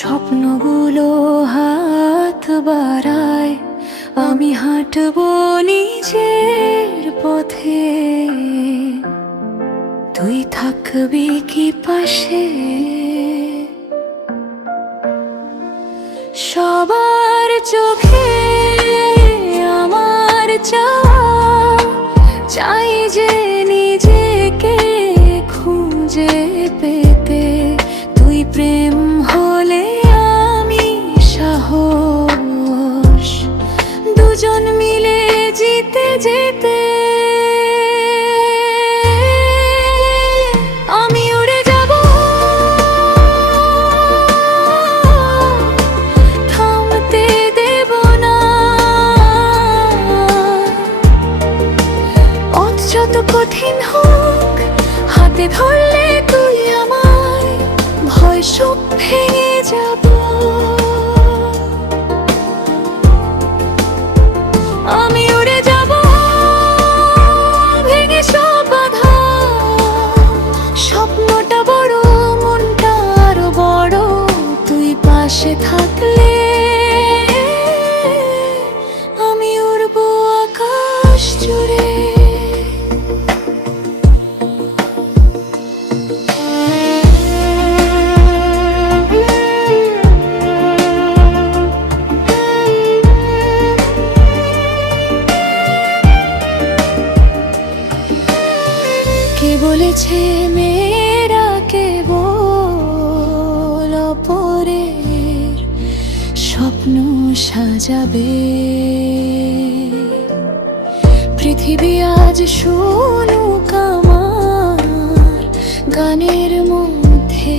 স্বপ্নগুলো হাত বাড়ায়, আমি হাঁটবো নিজের পথে। তুই থাকবি কি পাশে? সবার চোখে আমার চাই যে নিজেকে খুঁজে পেতে। তুই প্রেম হলে আমি সাহস, দুজন মিলে জিতে যেতে। আমি উড়ে যাব, থামতে দেব না। পথ যত কঠিন হোক, হাতে ধরলে তুই আমায়, ভয় সব ভেঙে যাব। আমি উড়ে যাব, ভেঙে সব বাধা। স্বপ্নটা বড়, মনটা আরো বড়। তুই পাশে থাকলে আমি উড়বো আকাশ জুড়ে। কে বলেছে মেয়েরা কেবল অপরের স্বপ্ন সাজাবে? পৃথিবী আজ শুনুক আমার গানের মধ্যে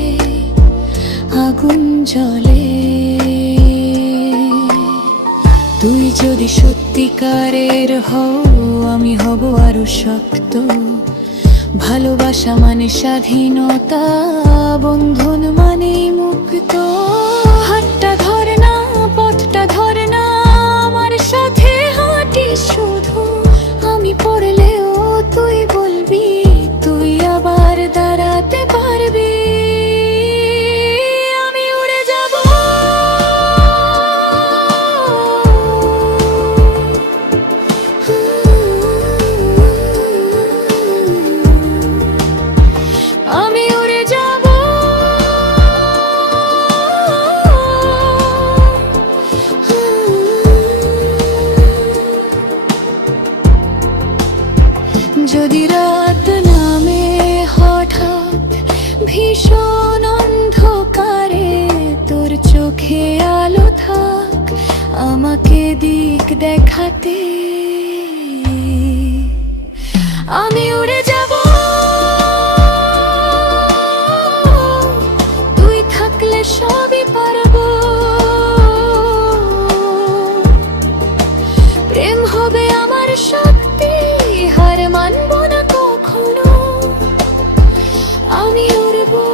আগুন জ্বলে। তুই যদি সত্যিকারের হও, আমি হব আরো শক্ত। ভালোবাসা মানে স্বাধীনতা, বন্ধন মানে মুক্ত। হাতটা ধরে না, পথটা ধরে না, আমার সাথে হাঁটিস শুধু। আমি পড়লেও তুই বলবি, তুই আবার দাঁড়াতে পারবি। আমি উড়ে যাব, আমি উড়ে যাব। যদি রাত নামে হঠাৎ ভীষণ অন্ধকারে, তোর চোখে আলো থাক আমাকে দিক দেখাতে। আমি উড়ে যাব, তুই থাকলে সবই পারবো। প্রেম হবে আমার শক্তি, হার মানবো না কখনো। আমি উড়বো,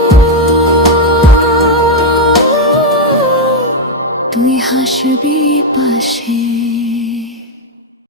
তুই হাসবি পাশে।